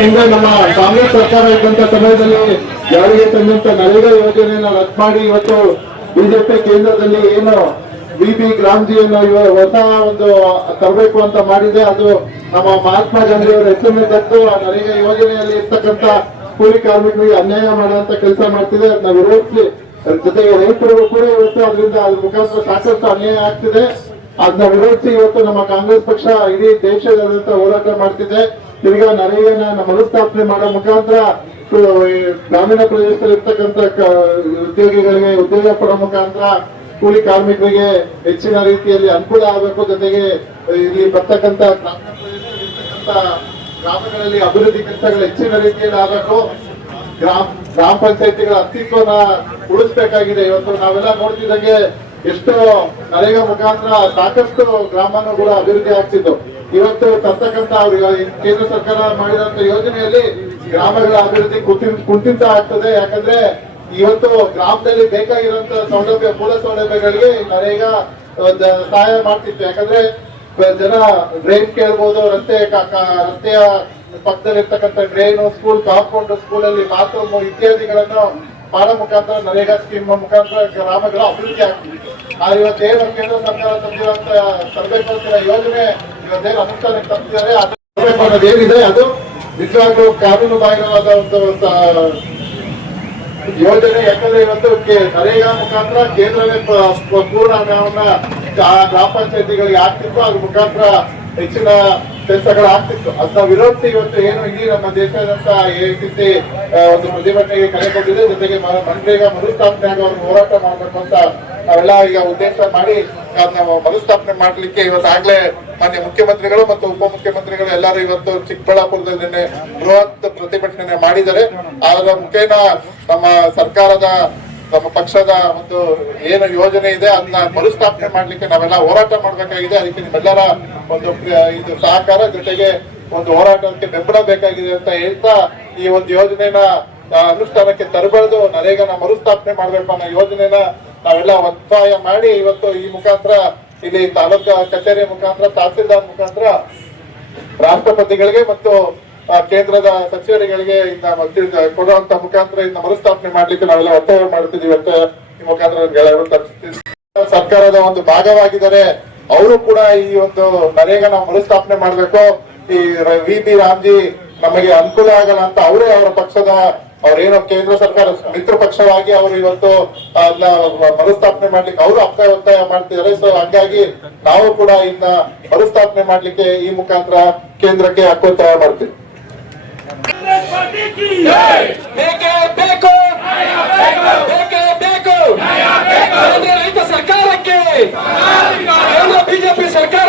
ಹಿಂದೆ ನಮ್ಮ ಕಾಂಗ್ರೆಸ್ ಸರ್ಕಾರ ಇದ್ದಂತ ಸಮಯದಲ್ಲಿ ಜಾರಿಗೆ ತಂದಂತ ನರೇಗಾ ಯೋಜನೆಯನ್ನ ರದ್ದು ಮಾಡಿ ಇವತ್ತು ಬಿಜೆಪಿ ಕೇಂದ್ರದಲ್ಲಿ ಏನು ಬಿಬಿ ಗ್ರಾಮ್ಜಿಯನ್ನು ಹೊಸ ಒಂದು ತರಬೇಕು ಅಂತ ಮಾಡಿದೆ. ಅದು ನಮ್ಮ ಮಹಾತ್ಮ ಗಾಂಧಿಯವರ ಹೆಸರನ್ನು ತತ್ತು ಆ ನರೇಗಾ ಯೋಜನೆಯಲ್ಲಿ ಇರ್ತಕ್ಕಂಥ ಕೂಲಿ ಕಾರ್ಮಿಕರಿಗೆ ಅನ್ಯಾಯ ಮಾಡುವಂತ ಕೆಲಸ ಮಾಡ್ತಿದೆ. ಅದನ್ನ ವಿರೋಧಿಸಿ ಜೊತೆಗೆ ರೈತರು ಕೂಡ ಇವತ್ತು ಅದರಿಂದ ಅದ್ರ ಮುಖಾಂತರ ಸಾಕಷ್ಟು ಅನ್ಯಾಯ ಆಗ್ತಿದೆ. ಅದನ್ನ ವಿರೋಧಿಸಿ ಇವತ್ತು ನಮ್ಮ ಕಾಂಗ್ರೆಸ್ ಪಕ್ಷ ಇಡೀ ದೇಶದಾದ್ಯಂತ ಹೋರಾಟ ಮಾಡ್ತಿದೆ. ತಿರ್ಗಾ ನರೇಗಾನ ಮರುಸ್ಥಾಪನೆ ಮಾಡೋ ಮುಖಾಂತರ ಗ್ರಾಮೀಣ ಪ್ರದೇಶದಲ್ಲಿ ಇರ್ತಕ್ಕಂಥ ಉದ್ಯೋಗಿಗಳಿಗೆ ಉದ್ಯೋಗ ಕೊಡೋ ಮುಖಾಂತರ ಕೂಲಿ ಕಾರ್ಮಿಕರಿಗೆ ಹೆಚ್ಚಿನ ರೀತಿಯಲ್ಲಿ ಅನುಕೂಲ ಆಗಬೇಕು. ಜೊತೆಗೆ ಇಲ್ಲಿ ಬರ್ತಕ್ಕಂಥ ಗ್ರಾಮೀಣ ಪ್ರದೇಶದಲ್ಲಿ ಇರ್ತಕ್ಕಂಥ ಗ್ರಾಮಗಳಲ್ಲಿ ಅಭಿವೃದ್ಧಿ ಕೆಲಸಗಳು ಹೆಚ್ಚಿನ ರೀತಿಯಲ್ಲಿ ಆಗಬೇಕು. ಗ್ರಾಮ ಪಂಚಾಯತಿಗಳ ಅಸ್ತಿತ್ವನ ಉಳಿಸಬೇಕಾಗಿದೆ. ಇವತ್ತು ನಾವೆಲ್ಲ ನೋಡ್ತಿದ್ದಂಗೆ ಎಷ್ಟೋ ನರೇಗಾ ಮುಖಾಂತರ ಸಾಕಷ್ಟು ಗ್ರಾಮನೂ ಕೂಡ ಅಭಿವೃದ್ಧಿ ಆಗ್ತಿತ್ತು. ಇವತ್ತು ತರ್ತಕ್ಕಂಥ ಕೇಂದ್ರ ಸರ್ಕಾರ ಮಾಡಿದಂತ ಯೋಜನೆಯಲ್ಲಿ ಗ್ರಾಮಗಳ ಅಭಿವೃದ್ಧಿ ಕುಂಠಿತ ಆಗ್ತದೆ. ಯಾಕಂದ್ರೆ ಇವತ್ತು ಗ್ರಾಮದಲ್ಲಿ ಬೇಕಾಗಿರುವಂತ ಸೌಲಭ್ಯ ಮೂಲ ಸೌಲಭ್ಯಗಳಿಗೆ ನರೇಗಾ ಸಹಾಯ ಮಾಡ್ತಿತ್ತು. ಯಾಕಂದ್ರೆ ಜನ ಡ್ರೈನ್ ಕೇಳ್ಬೋದು, ರಸ್ತೆಯ ಪಕ್ಕದಲ್ಲಿರ್ತಕ್ಕಂಥ ಡ್ರೈನು, ಸ್ಕೂಲ್ ಕಾಂಪೌಂಡ್, ಸ್ಕೂಲಲ್ಲಿ ಬಾತ್ರೂಮ್ ಇತ್ಯಾದಿಗಳನ್ನು ಮಾಡೋ ಮುಖಾಂತರ ನರೇಗಾ ಸ್ಕೀಮ್ ಮುಖಾಂತರ ಗ್ರಾಮಗಳ ಅಭಿವೃದ್ಧಿ ಆಗ್ತಿದೆ. ಆದ್ರೆ ಇವತ್ತೇನು ಕೇಂದ್ರ ಸರ್ಕಾರ ತಂದಿರುವಂತ ತರಬೇಕು ಅಂತಿರೋ ಯೋಜನೆ ಇವತ್ತೇನು ಅನುಷ್ಠಾನಕ್ಕೆ ತಂದಿದ್ದಾರೆ ಅನ್ನೋದು ಏನಿದೆ ಅದು ನಿಜವಾಗ್ಲೂ ಕಾನೂನು ಬಾಹಿರವಾದ ಒಂದು ಯೋಜನೆ. ಯಾಕಂದ್ರೆ ಇವತ್ತು ನರೇಗಾ ಮುಖಾಂತರ ಕೇಂದ್ರವೇ ಪೂರ್ಣ ಹಣವನ್ನ ಗ್ರಾಮ ಪಂಚಾಯತಿಗಳಿಗೆ ಆಗ್ತಿತ್ತು. ಅದ್ರ ಮುಖಾಂತರ ಹೆಚ್ಚಿನ ಕೆಲಸಗಳು ಆಗ್ತಿತ್ತು. ಅದನ್ನ ವಿರೋಧಿಸಿ ಇವತ್ತು ಏನು ಇಡೀ ನಮ್ಮ ದೇಶಾದ್ಯಂತ ಎಐಸಿಸಿ ಒಂದು ಪ್ರತಿಭಟನೆಗೆ ಕರೆ ಕೊಟ್ಟಿದೆ. ಜೊತೆಗೆ ಮನ್ರೇಗಾ ಮರುಸ್ಥಾಪನೆ ಆಗೋರ್ನ ಹೋರಾಟ ಮಾಡಬೇಕು ಅಂತ ನಾವೆಲ್ಲ ಈಗ ಉದ್ದೇಶ ಮಾಡಿ ಅದನ್ನ ಮರುಸ್ಥಾಪನೆ ಮಾಡ್ಲಿಕ್ಕೆ ಇವತ್ತಾಗ್ಲೇ ಮಾನ್ಯ ಮುಖ್ಯಮಂತ್ರಿಗಳು ಮತ್ತು ಉಪಮುಖ್ಯಮಂತ್ರಿಗಳು ಎಲ್ಲರೂ ಇವತ್ತು ಚಿಕ್ಕಬಳ್ಳಾಪುರದಲ್ಲಿ ನಿನ್ನೆ ಬೃಹತ್ ಪ್ರತಿಭಟನೆ ಮಾಡಿದ್ದಾರೆ. ಅದರ ಮುಖೇನ ನಮ್ಮ ಸರ್ಕಾರದ ನಮ್ಮ ಪಕ್ಷದ ಒಂದು ಏನು ಯೋಜನೆ ಇದೆ ಅದನ್ನ ಮರುಸ್ಥಾಪನೆ ಮಾಡ್ಲಿಕ್ಕೆ ನಾವೆಲ್ಲ ಹೋರಾಟ ಮಾಡ್ಬೇಕಾಗಿದೆ. ಅದಕ್ಕೆ ನಿಮ್ಮೆಲ್ಲರ ಒಂದು ಇದು ಸಹಕಾರ ಜೊತೆಗೆ ಒಂದು ಹೋರಾಟಕ್ಕೆ ಬೆಂಬಲ ಬೇಕಾಗಿದೆ ಅಂತ ಹೇಳ್ತಾ ಈ ಒಂದು ಯೋಜನೆನ ಅನುಷ್ಠಾನಕ್ಕೆ ತರಬಾರ್ದು, ನರೇಗಾನ ಮರುಸ್ಥಾಪನೆ ಮಾಡ್ಬೇಕು ಅನ್ನೋ ಯೋಜನೆನ ನಾವೆಲ್ಲ ಒತ್ತಾಯ ಮಾಡಿ ಇವತ್ತು ಈ ಮುಖಾಂತರ ಇಲ್ಲಿ ತಾಲೂಕು ಕಚೇರಿ ಮುಖಾಂತರ ತಹಸೀಲ್ದಾರ್ ಮುಖಾಂತರ ರಾಷ್ಟ್ರಪತಿಗಳಿಗೆ ಮತ್ತು ಕೇಂದ್ರದ ಸಚಿವರುಗಳಿಗೆ ಕೊಡುವಂತ ಮುಖಾಂತರ ಇದನ್ನ ಮರುಸ್ಥಾಪನೆ ಮಾಡ್ಲಿಕ್ಕೆ ನಾವೆಲ್ಲ ಒತ್ತಾಯ ಮಾಡ್ತಿದೀವಿ ಅಂತ ಈ ಮುಖಾಂತರ ಸರ್ಕಾರದ ಒಂದು ಭಾಗವಾಗಿದ್ದಾರೆ. ಅವರು ಕೂಡ ಈ ಒಂದು ನರೇಗಾನ ಮರುಸ್ಥಾಪನೆ ಮಾಡ್ಬೇಕು. ಈ ವಿ.ಬಿ. ರಾಮ್ಜಿ ನಮಗೆ ಅನುಕೂಲ ಆಗಲ್ಲ ಅಂತ ಅವರೇ ಅವರ ಪಕ್ಷದ ಅವ್ರೇನೋ ಕೇಂದ್ರ ಸರ್ಕಾರ ಮಿತ್ರ ಪಕ್ಷವಾಗಿ ಅವರು ಇವತ್ತು ಅದನ್ನ ಮರುಸ್ಥಾಪನೆ ಮಾಡ್ಲಿಕ್ಕೆ ಅವರು ಒತ್ತಾಯ ಮಾಡ್ತಿದ್ದಾರೆ. ಸೊ ಹಂಗಾಗಿ ನಾವು ಕೂಡ ಇನ್ನ ಮರುಸ್ಥಾಪನೆ ಮಾಡ್ಲಿಕ್ಕೆ ಈ ಮುಖಾಂತರ ಕೇಂದ್ರಕ್ಕೆ ಒತ್ತಾಯ ಮಾಡ್ತೀವಿ. ರೈತ ಸರ್ಕಾರಕ್ಕೆ ಬಿಜೆಪಿ ಸರ್ಕಾರ